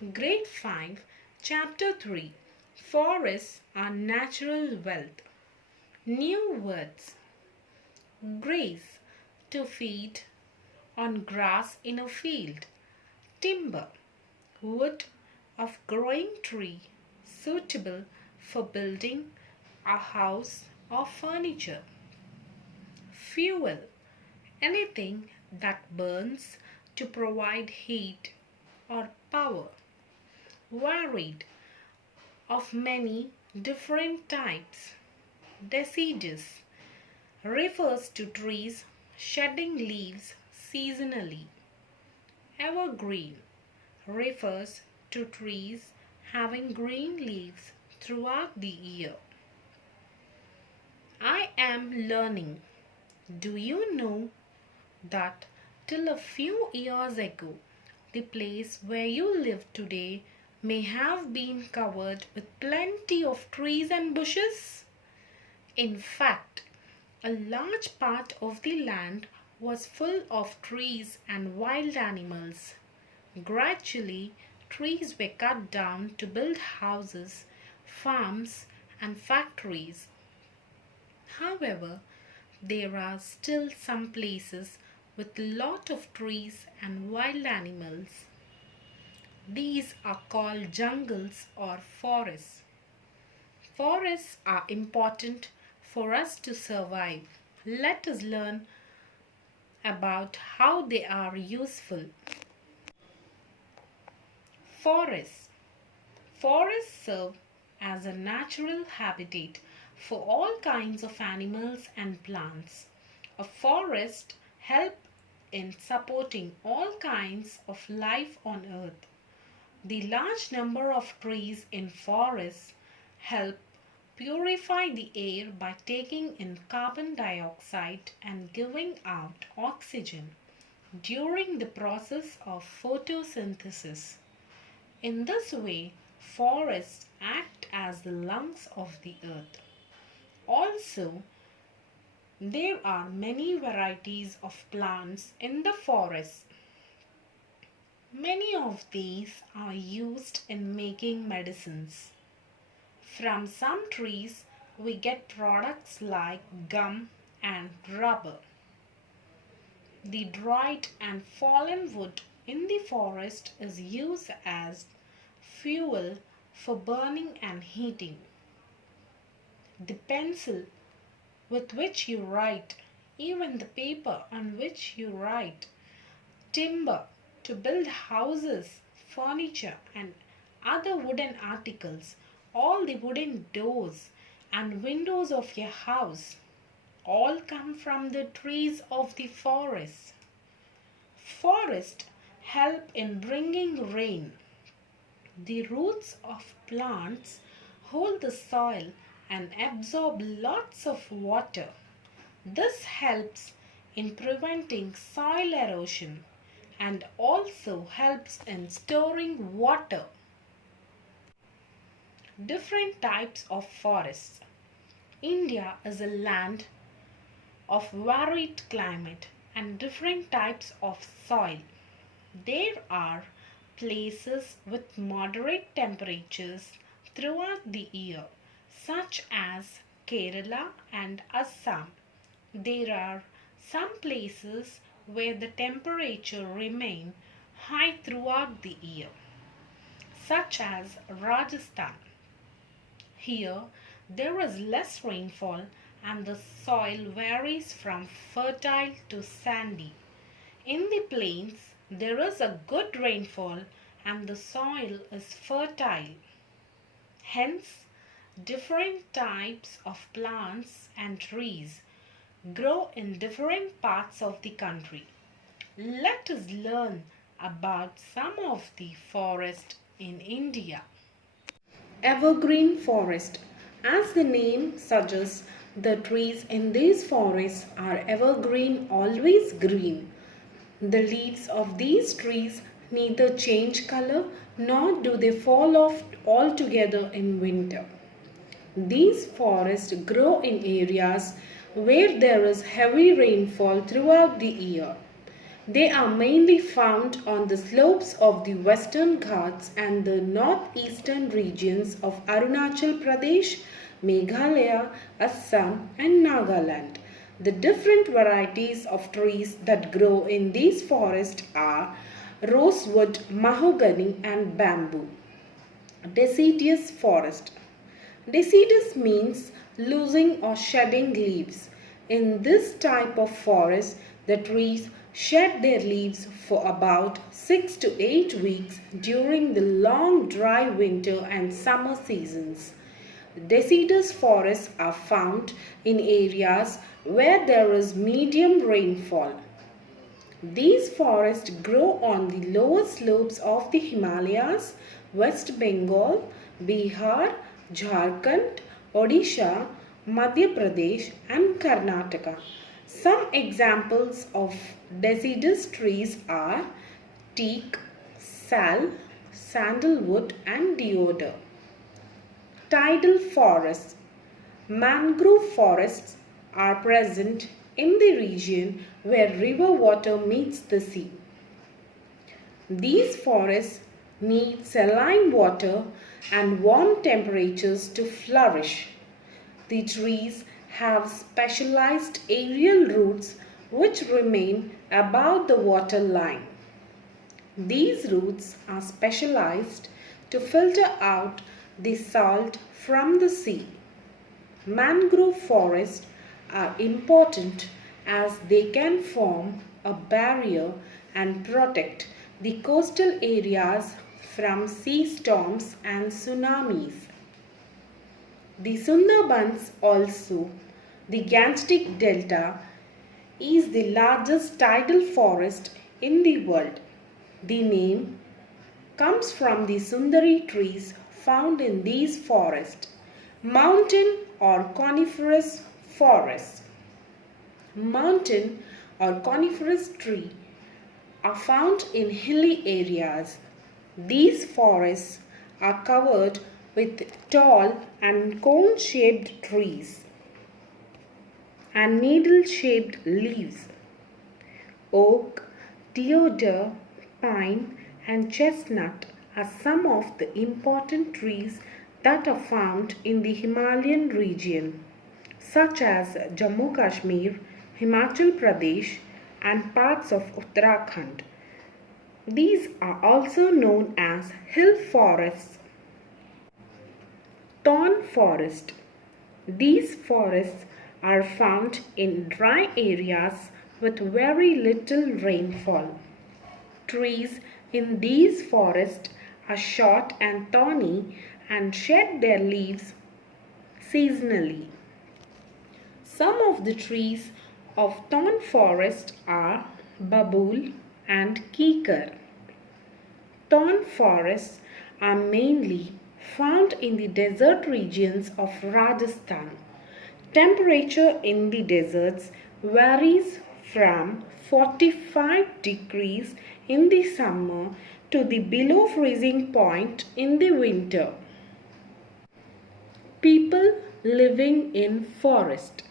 Grade 5, Chapter 3, Forests are Natural Wealth. New words. Graze, to feed on grass in a field. Timber, wood of growing tree, suitable for building a house or furniture. Fuel, anything that burns to provide heat or power. Varied, of many different types. Deciduous, refers to trees shedding leaves seasonally. Evergreen, refers to trees having green leaves throughout the year. I am learning. Do you know that till a few years ago, the place where you live today may have been covered with plenty of trees and bushes? In fact, a large part of the land was full of trees and wild animals. Gradually, trees were cut down to build houses, farms, and factories. However, there are still some places with a lot of trees and wild animals. These are called jungles or forests. Forests are important for us to survive. Let us learn about how they are useful. Forests. Forests serve as a natural habitat for all kinds of animals and plants. A forest helps in supporting all kinds of life on earth. The large number of trees in forests help purify the air by taking in carbon dioxide and giving out oxygen during the process of photosynthesis. In this way, forests act as the lungs of the earth. Also, there are many varieties of plants in the forest. Many of these are used in making medicines. From some trees, we get products like gum and rubber. The dried and fallen wood in the forest is used as fuel for burning and heating. The pencil with which you write, even the paper on which you write, timber to build houses, furniture, and other wooden articles, all the wooden doors and windows of your house, all come from the trees of the forest. Forests help in bringing rain. The roots of plants hold the soil and absorb lots of water. This helps in preventing soil erosion and also helps in storing water. Different types of forests. India is a land of varied climate and different types of soil. There are places with moderate temperatures throughout the year, such as Kerala and Assam. There are some places where the temperature remains high throughout the year, such as Rajasthan. Here, there is less rainfall and the soil varies from fertile to sandy. In the plains, there is a good rainfall and the soil is fertile. Hence, different types of plants and trees grow in different parts of the country. Let us learn about some of the forests in India. Evergreen forest. As the name suggests, the trees in these forests are evergreen, always green. The leaves of these trees neither change color nor do they fall off altogether in winter. These forests grow in areas where there is heavy rainfall throughout the year. They are mainly found on the slopes of the Western Ghats and the northeastern regions of Arunachal Pradesh, Meghalaya, Assam and Nagaland. The different varieties of trees that grow in these forests are rosewood, mahogany and bamboo. Deciduous forest. Deciduous means losing or shedding leaves. In this type of forest, the trees shed their leaves for about 6 to 8 weeks during the long dry winter and summer seasons. Deciduous forests are found in areas where there is medium rainfall. These forests grow on the lower slopes of the Himalayas, West Bengal, Bihar, Jharkhand, Odisha, Madhya Pradesh and Karnataka. Some examples of deciduous trees are teak, sal, sandalwood and deodar. Tidal forests. Mangrove forests are present in the region where river water meets the sea. These forests need saline water and warm temperatures to flourish. The trees have specialized aerial roots which remain above the water line. These roots are specialized to filter out the salt from the sea. Mangrove forests are important as they can form a barrier and protect the coastal areas from sea storms and tsunamis. The Sundarbans also, the Gangetic Delta, is the largest tidal forest in the world. The name comes from the Sundari trees found in these forests. Mountain or coniferous forests. Mountain or coniferous trees are found in hilly areas. These forests are covered with tall and cone-shaped trees and needle-shaped leaves. Oak, deodar, pine and chestnut are some of the important trees that are found in the Himalayan region, such as Jammu Kashmir, Himachal Pradesh and parts of Uttarakhand. These are also known as hill forests. Thorn forest. These forests are found in dry areas with very little rainfall. Trees in these forests are short and thorny and shed their leaves seasonally. Some of the trees of thorn forest are babool and kikar. Thorn forests are mainly found in the desert regions of Rajasthan. Temperature in the deserts varies from 45 degrees in the summer to the below freezing point in the winter. People living in forest.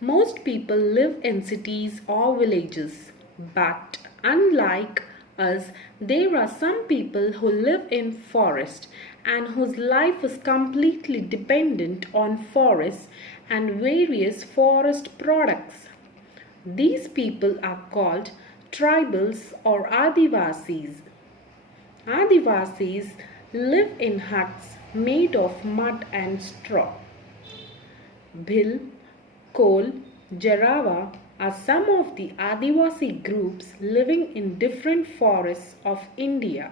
Most people live in cities or villages, but unlike us, there are some people who live in forest and whose life is completely dependent on forests and various forest products. These people are called tribals or Adivasis. Adivasis live in huts made of mud and straw. Bhil, Kol, Jarawa are some of the Adivasi groups living in different forests of India.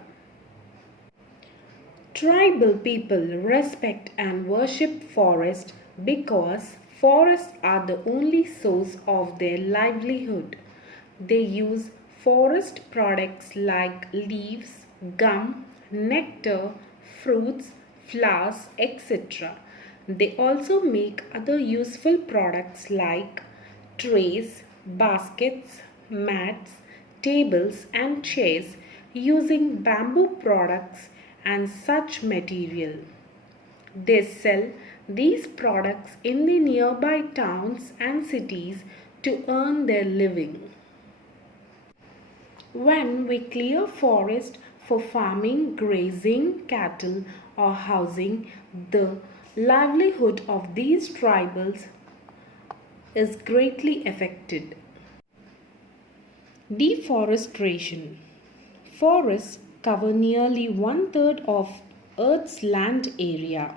Tribal people respect and worship forest because forests are the only source of their livelihood. They use forest products like leaves, gum, nectar, fruits, flowers, etc. They also make other useful products like trays, baskets, mats, tables and chairs using bamboo products and such material. They sell these products in the nearby towns and cities to earn their living. When we clear forest for farming, grazing, cattle, or housing, the livelihood of these tribals is greatly affected. Deforestation. Forests cover nearly one third of Earth's land area.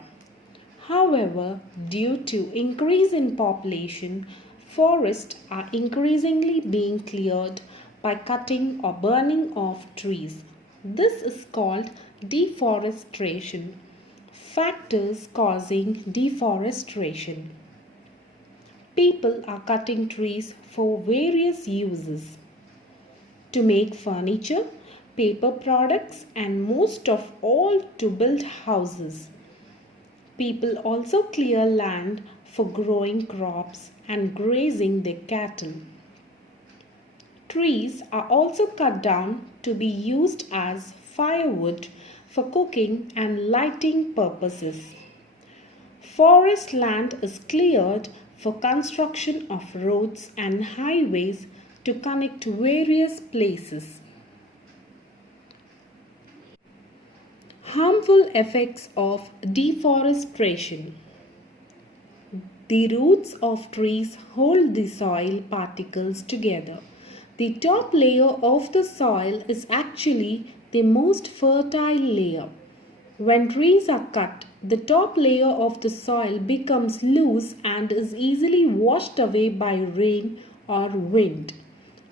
However, due to increase in population, forests are increasingly being cleared by cutting or burning of trees. This is called deforestation. Factors causing deforestation. People are cutting trees for various uses. To make furniture, paper products, and most of all to build houses. People also clear land for growing crops and grazing their cattle. Trees are also cut down to be used as firewood for cooking and lighting purposes. Forest land is cleared for construction of roads and highways to connect various places. Harmful effects of deforestation. The roots of trees hold the soil particles together. The top layer of the soil is actually the most fertile layer. When trees are cut, the top layer of the soil becomes loose and is easily washed away by rain or wind.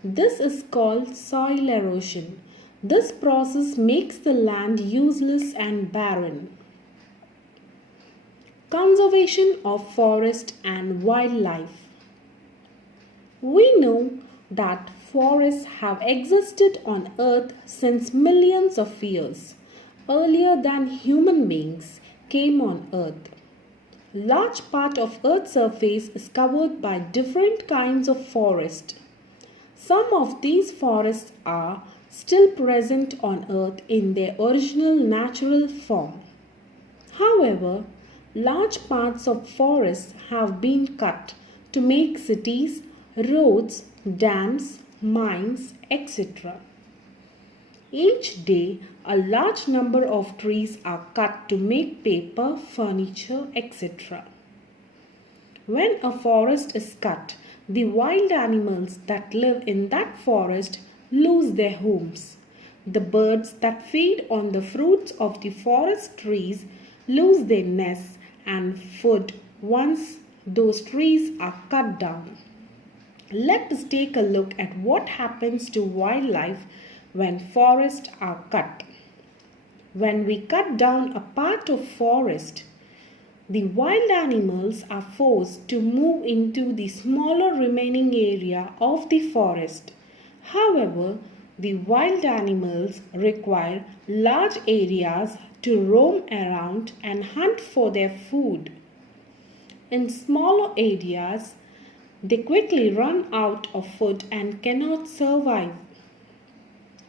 This is called soil erosion. This process makes the land useless and barren. Conservation of forest and wildlife. We know that forests have existed on earth since millions of years, earlier than human beings came on earth. Large part of earth's surface is covered by different kinds of forest. Some of these forests are still present on earth in their original natural form. However, large parts of forests have been cut to make cities, roads, dams, mines, etc. Each day, a large number of trees are cut to make paper, furniture, etc. When a forest is cut, the wild animals that live in that forest lose their homes. The birds that feed on the fruits of the forest trees lose their nests and food once those trees are cut down. Let us take a look at what happens to wildlife when forests are cut. When we cut down a part of forest, the wild animals are forced to move into the smaller remaining area of the forest. However, the wild animals require large areas to roam around and hunt for their food. In smaller areas, they quickly run out of food and cannot survive.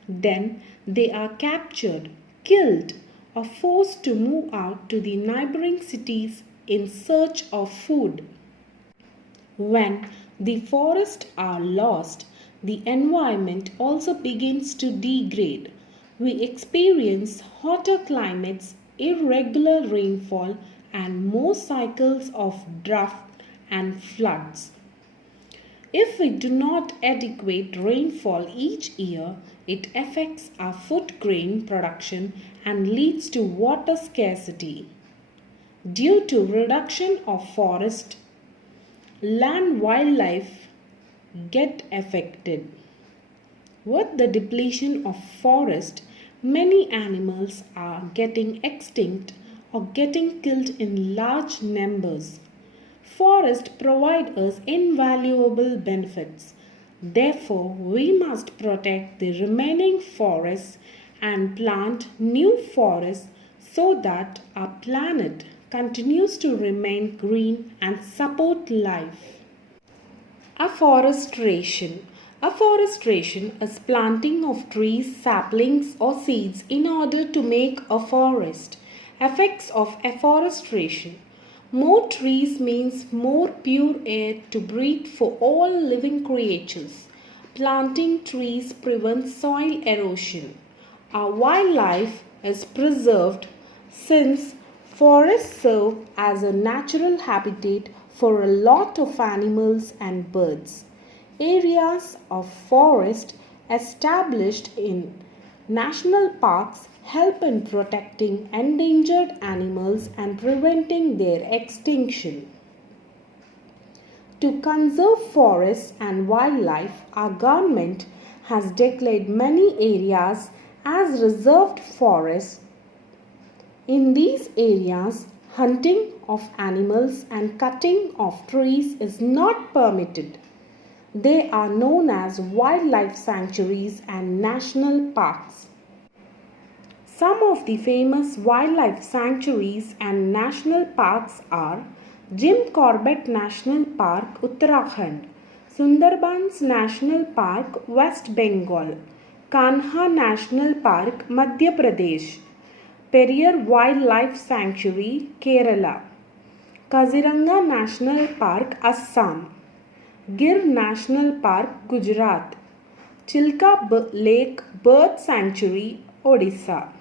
Then they are captured, killed, or forced to move out to the neighboring cities in search of food. When the forests are lost, the environment also begins to degrade. We experience hotter climates, irregular rainfall, and more cycles of drought and floods. If we do not adequate rainfall each year, it affects our food grain production and leads to water scarcity. Due to reduction of forest, land wildlife get affected. With the depletion of forest, many animals are getting extinct or getting killed in large numbers. Forests provide us invaluable benefits. Therefore, we must protect the remaining forests and plant new forests so that our planet continues to remain green and support life. Afforestation. Afforestation is planting of trees, saplings or seeds in order to make a forest. Effects of afforestation. More trees means more pure air to breathe for all living creatures. Planting trees prevents soil erosion. Our wildlife is preserved since forests serve as a natural habitat for a lot of animals and birds. Areas of forest established in national parks help in protecting endangered animals and preventing their extinction. To conserve forests and wildlife, our government has declared many areas as reserved forests. In these areas, hunting of animals and cutting of trees is not permitted. They are known as wildlife sanctuaries and national parks. Some of the famous wildlife sanctuaries and national parks are Jim Corbett National Park, Uttarakhand; Sundarbans National Park, West Bengal; Kanha National Park, Madhya Pradesh; Periyar Wildlife Sanctuary, Kerala; Kaziranga National Park, Assam; Gir National Park, Gujarat; Chilka Lake Bird Sanctuary, Odisha.